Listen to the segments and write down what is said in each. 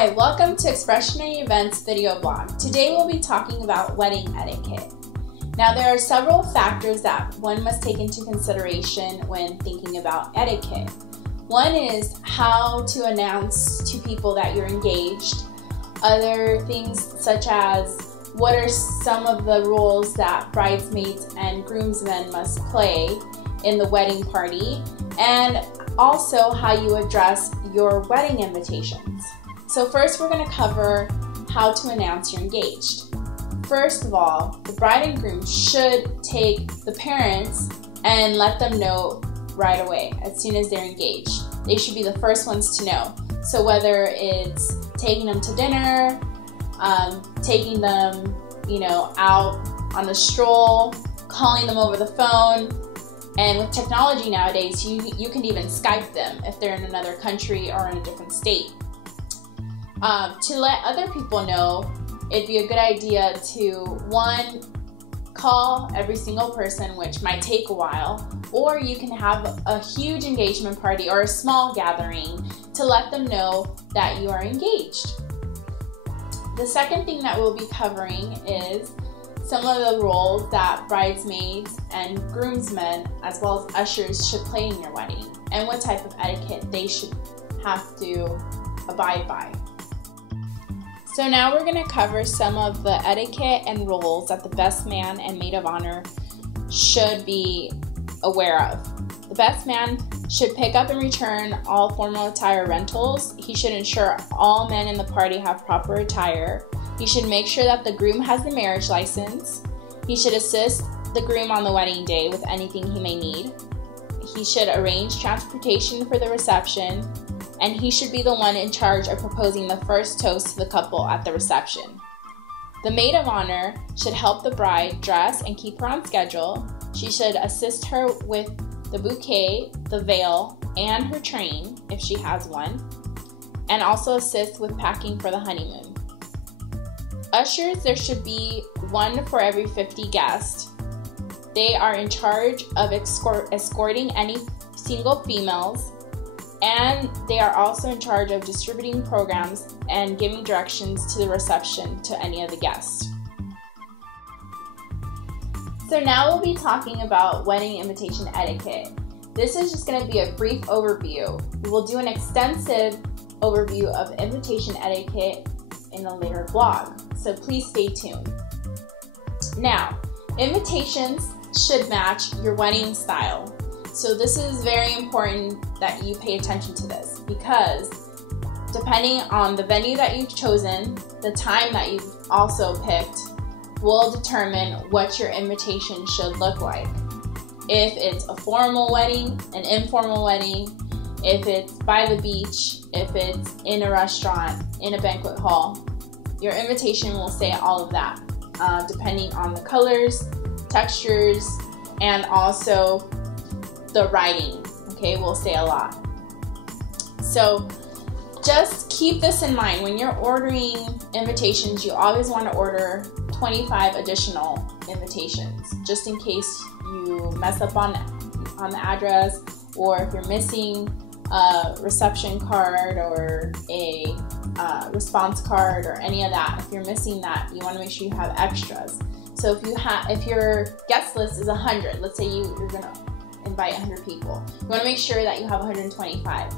Hi, welcome to Expressionary Events video blog. Today we'll be talking about wedding etiquette. Now there are several factors that one must take into consideration when thinking about etiquette. One is how to announce to people that you're engaged. Other things such as what are some of the roles that bridesmaids and groomsmen must play in the wedding party, and also how you address your wedding invitations. So first we're going to cover how to announce you're engaged. First of all, the bride and groom should take the parents and let them know right away as soon as they're engaged. They should be the first ones to know. So whether it's taking them to dinner, taking them, out on a stroll, calling them over the phone, and with technology nowadays, you can even Skype them if they're in another country or in a different state. To let other people know, it'd be a good idea to, one, call every single person, which might take a while, or you can have a huge engagement party or a small gathering to let them know that you are engaged. The second thing that we'll be covering is some of the roles that bridesmaids and groomsmen as well as ushers should play in your wedding and what type of etiquette they should have to abide by. So now we're going to cover some of the etiquette and roles that the best man and maid of honor should be aware of. The best man should pick up and return all formal attire rentals. He should ensure all men in the party have proper attire. He should make sure that the groom has the marriage license. He should assist the groom on the wedding day with anything he may need. He should arrange transportation for the reception. And he should be the one in charge of proposing the first toast to the couple at the reception. The maid of honor should help the bride dress and keep her on schedule. She should assist her with the bouquet, the veil, and her train, if she has one, and also assist with packing for the honeymoon. Ushers, there should be one for every 50 guests. They are in charge of escorting any single females, and they are also in charge of distributing programs and giving directions to the reception to any of the guests. So now we'll be talking about wedding invitation etiquette. This is just going to be a brief overview. We will do an extensive overview of invitation etiquette in a later blog, so please stay tuned. Now, invitations should match your wedding style. So this is very important that you pay attention to this, because depending on the venue that you've chosen, the time that you've also picked will determine what your invitation should look like. If it's a formal wedding, an informal wedding, if it's by the beach, if it's in a restaurant, in a banquet hall, your invitation will say all of that, depending on the colors, textures, and also the writing, will say a lot. So just keep this in mind. When you're ordering invitations, you always want to order 25 additional invitations, just in case you mess up on the address, or if you're missing a reception card or a response card or any of that. If you're missing that, you want to make sure you have extras. So if your guest list is 100, let's say you're gonna invite 100 people, you want to make sure that you have 125.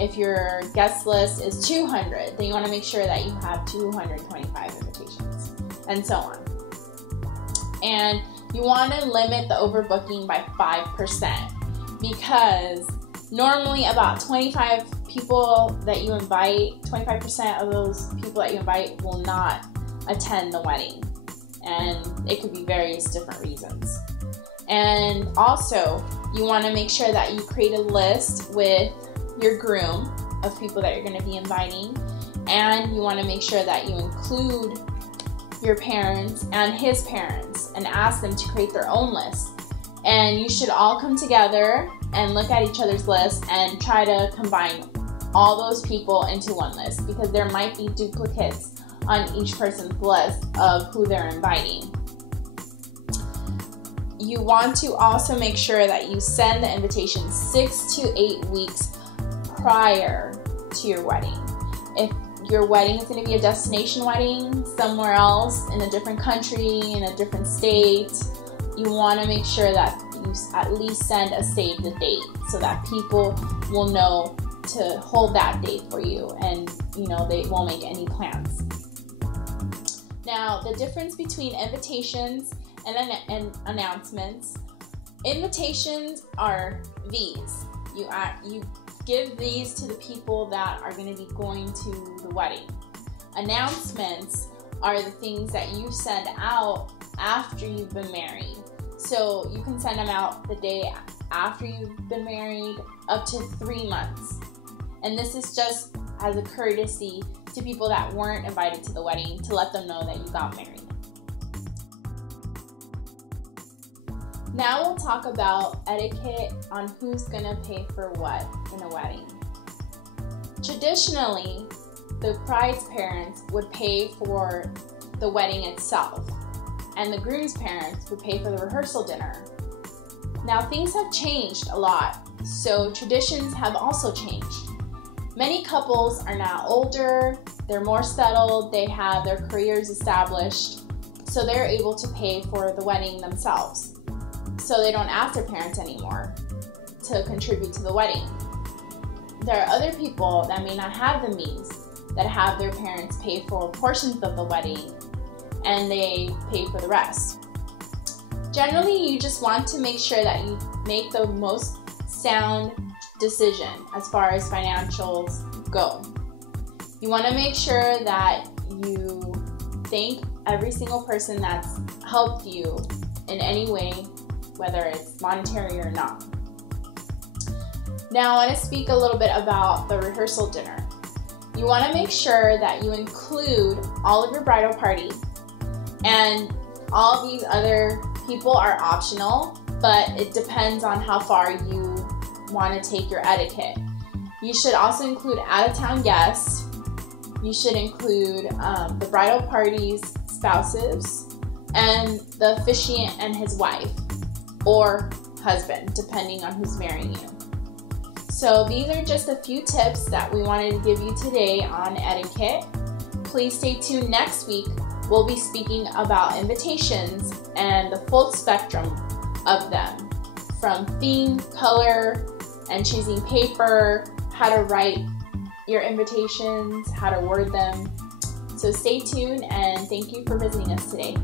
If your guest list is 200, then you want to make sure that you have 225 invitations, and so on. And you want to limit the overbooking by 5%, because normally about 25 people that you invite, 25% of those people that you invite will not attend the wedding, and it could be various different reasons. And also, you want to make sure that you create a list with your groom of people that you're going to be inviting, and you want to make sure that you include your parents and his parents and ask them to create their own list. And you should all come together and look at each other's list and try to combine all those people into one list, because there might be duplicates on each person's list of who they're inviting. You want to also make sure that you send the invitation 6 to 8 weeks prior to your wedding. If your wedding is going to be a destination wedding somewhere else in a different country, in a different state, you want to make sure that you at least send a save the date so that people will know to hold that date for you, and they won't make any plans. Now, the difference between invitations and announcements. Invitations are these. You give these to the people that are going to be going to the wedding. Announcements are the things that you send out after you've been married. So you can send them out the day after you've been married up to 3 months. And this is just as a courtesy to people that weren't invited to the wedding, to let them know that you got married. Now we'll talk about etiquette on who's going to pay for what in a wedding. Traditionally, the bride's parents would pay for the wedding itself, and the groom's parents would pay for the rehearsal dinner. Now things have changed a lot, so traditions have also changed. Many couples are now older, they're more settled, they have their careers established, so they're able to pay for the wedding themselves. So they don't ask their parents anymore to contribute to the wedding. There are other people that may not have the means that have their parents pay for portions of the wedding, and they pay for the rest. Generally, you just want to make sure that you make the most sound decision as far as financials go. You want to make sure that you thank every single person that's helped you in any way, whether it's monetary or not. Now I want to speak a little bit about the rehearsal dinner. You want to make sure that you include all of your bridal party, and all these other people are optional, but it depends on how far you want to take your etiquette. You should also include out-of-town guests. You should include the bridal party's spouses and the officiant and his wife or husband, depending on who's marrying you. So these are just a few tips that we wanted to give you today on etiquette. Please stay tuned next week. We'll be speaking about invitations and the full spectrum of them, from theme, color, and choosing paper, how to write your invitations, how to word them. So stay tuned, and thank you for visiting us today.